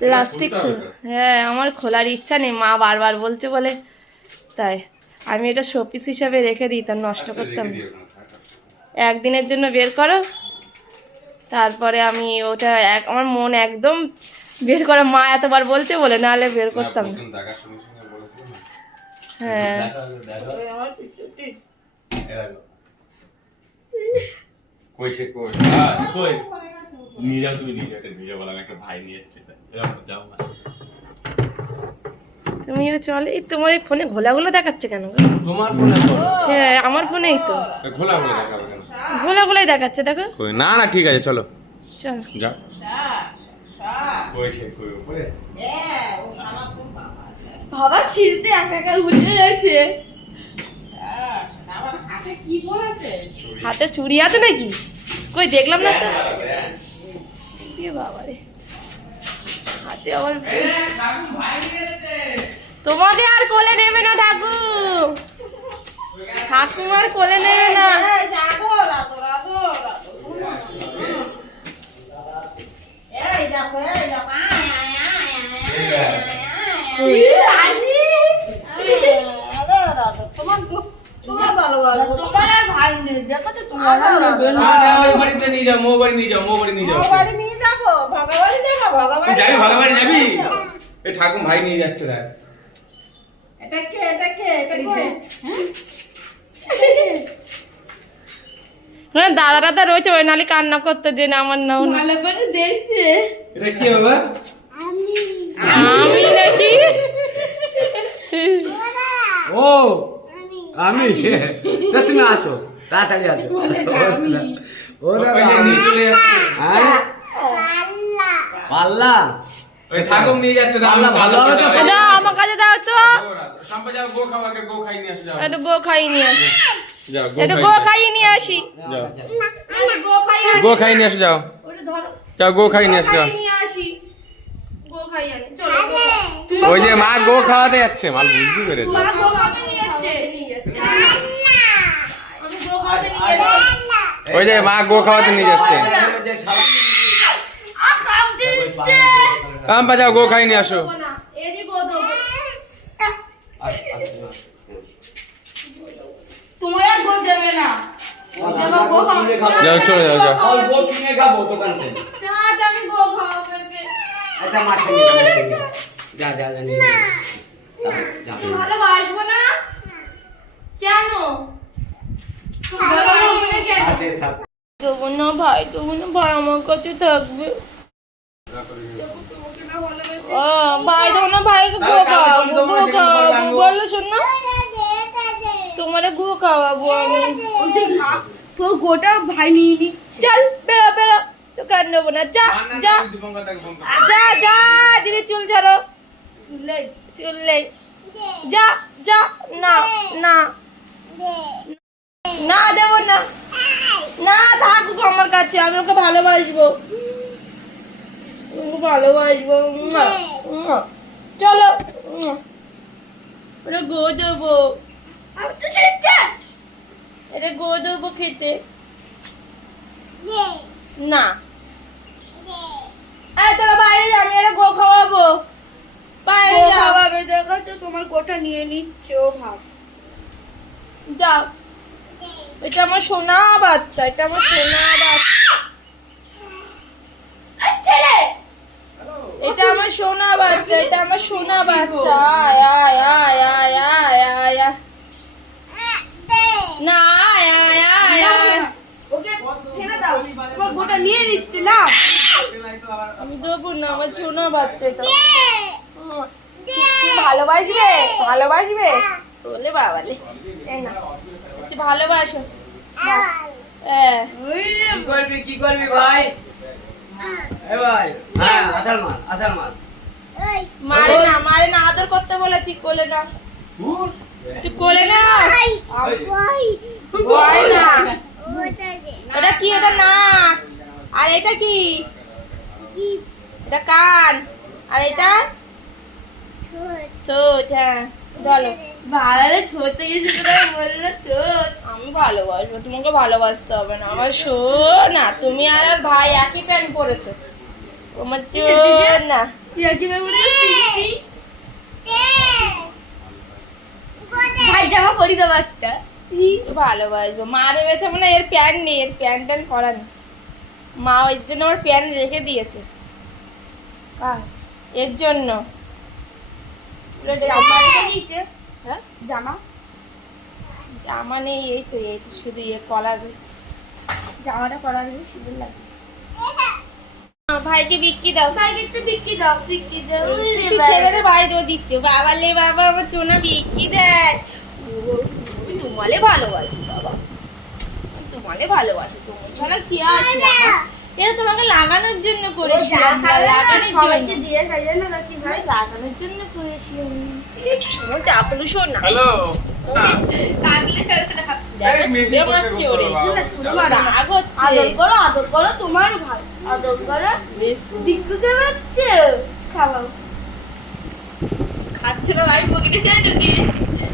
Plastic. হ্যাঁ, আমার খোলার ইচ্ছা নেই, মা বারবার বলছে বলে তাই আমি এটা শোপিস হিসাবে রেখে দিই, তার নষ্ট করতাম না। একদিনের জন্য বের করো, তারপরে আমি ওটা আমার মন একদম বের করা, মা এতবার বলছে বলে, নাহলে বের করতাম না। হ্যাঁ তুমি চলে, তোমার এই ফোনে ঘোলাগুলো দেখাচ্ছে কেন? তোমার ফোনে? হ্যাঁ আমার ফোনেই তো ঘোলাগুলাই দেখাচ্ছে, দেখো। না না ঠিক আছে, চলো চল যা। বাবা ছিলতে একা একা উঠে যাচ্ছে। হাতে চুড়ি আছে নাকি? কই দেখলাম না তো। বাবা রে, হাতে আবার। তোমাকে আর কোলে নেবে না ঠাকুর, ঠাকুমার কোলে নেবে না। ঠাকুর ভাই নিয়ে যাচ্ছে। দাদা দাদা রয়েছে, ওই নালি কান্না করতে যে না আমার নাও, ভালো করে দেখছে। এটা কি বাবা? আমি নাকি? ও আমি, তুমি আছো, তাড়াতাড়ি আছো। ও দাদা পাল্লা ঠাকুর নিয়ে যাচ্ছে। ভালো হবে তো? দাও আমার কাছে, দাও তো। সাম্পা যাও, গো খাওয়াকে গো খাই নিয়ে আসো। যাও একটু গো খাইয়ে নিয়ে আসি, যাও, একটু গো খাইয়ে নিয়ে আসি। গো খাইয়ে, গো খাই নিয়ে আসো। যাও ওটা ধরো, যাও, গো খাই নিয়ে আসো। যাও, নিয়ে আসি, গো খাইয়ে আনি। চলো ওই যে মা গো খাওয়াতে যাচ্ছে, মাল বুঝতে পেরেছে। মা গো খাওয়াতে নিয়ে যাচ্ছে, আমি গো খাওয়াতে নিয়ে যাচ্ছি। ওই যে মা গো খাওয়াতে নিয়ে যাচ্ছে। সাম্পা যাও, গো খাই নিয়ে আসো। এদি গো দেবো, তোমার আর গো দেবে না। যাও চলে যাও। যাও খাবো দোকান থেকে। আমি গো খাওয়াবো। আচ্ছা মাঠে যা যা যা নিয়ে যা। ভালোবাসবো না কেন? দেবো না ভাই, দেবো না ভাই, আমার কাছে থাকবে। ভাই দেবো না, ভাইকে গো খাওয়াবো, গো খাওয়াবো, বললো শোন না, তোমারে গো খাওয়াবো আমি। তোর গোটা ভাই নিয়ে নি, চল বেরো বেরো, তো কান নেবো না। যা যা যা যা, দিদি চুল ছাড়ো, চুল নেই, যা যা। না না না, দেবো না, না থাকুক আমার কাছে, আমি ওকে ভালোবাসবো, ওকে ভালোবাসবো। চলো, ওটা গো দেবো, এটা গো দেবো খেতে। না চলো বাইরে যা, আমি এটা গো খাওয়াবো, বাইরে খাওয়াবে। দেখাচ্ছ তোমার গোটা নিয়ে নিচ্ছ, ভাব যাও। এটা আমার সোনা বাচ্চা, এটা আমার সোনা বাচ্চা, এটা আমার সোনা বাচ্চা, এটা আমার সোনা বাচ্চা। আয় আয় আয় আয় আয় আয় আয়, না আয় আয় আয় আয়, ওকে ফেলে দাও, তোমার গোটা নিয়ে নিচ্ছে না। আমি দেবো না, আমার সোনা বাচ্চা এটা। তুই ভালোবাসবে, ভালোবাসবে বলে বাবালে, তুই ভালোবাসো। হ্যাঁ কি করবি ভাই? ভাই হ্যাঁ, আসার মাল, আসার মাল। মারে না, মারে না, আদর করতে বলেছি, কোলে না, তুই কোলে না, ভয় না। এটা কি? এটা নাক, আর এটা কি? এটা কান, আর এটা ঠোঁট। হ্যাঁ বলো, ভালো ঠোঁটে গেছে তোরা, বললো ঠোঁট। আমি ভালোবাসবো, তোমাকে ভালোবাসতে হবে না আমার সোনা। তুমি আর ভাই একই প্যান্ট পরেছো, আমার চোর না ভাই জামা পরি দেবো একটা। ভালোবাসবো। মা ভেবেছে মানে এর প্যান্ট নেই, এর প্যান্ট ট্যান্ট করা নেই। মা ওই জন্য আমার প্যান্ট রেখে দিয়েছে কার? এর জন্য। জামা রেখে দিয়েছে। হ্যাঁ জামা জামা নেই, এই তো শুধু কলার রয়েছে। জামাটা পরা সুন্দর লাগে। ভাইকে বিক্রি দাও, ভাইকে একটু বিক্রি দাও, বিক্রি দাও। তুই ছেলেদের বাড়ি তো দিচ্ছে। বাবা লে বাবা, আমার চোনা বিক্রি দেয়। তোমালে ভালোবাসি বাবা, তোমালে ভালোবাসি। তোমার ছাড়া কি আছে আমার? এটা তোমাকে লাগানোর জন্য করেছি, লাগানোর সবাইকে জন্য, দিয়ে খাইয়ে না নাকি ভাই? লাগানোর জন্য করেছি আমি। তোমার চাপলু শোন না, হ্যালো কাটলে দেখো ছুঁড়ে মারছে ওরে, রাগ হচ্ছে। আদর করো, তোমার ভাই আদর করো। দিকুকে বাচ্চা খাওয়াও। খাচ্ছে না ভাই, পকেটে ঢুকিয়ে দিচ্ছে।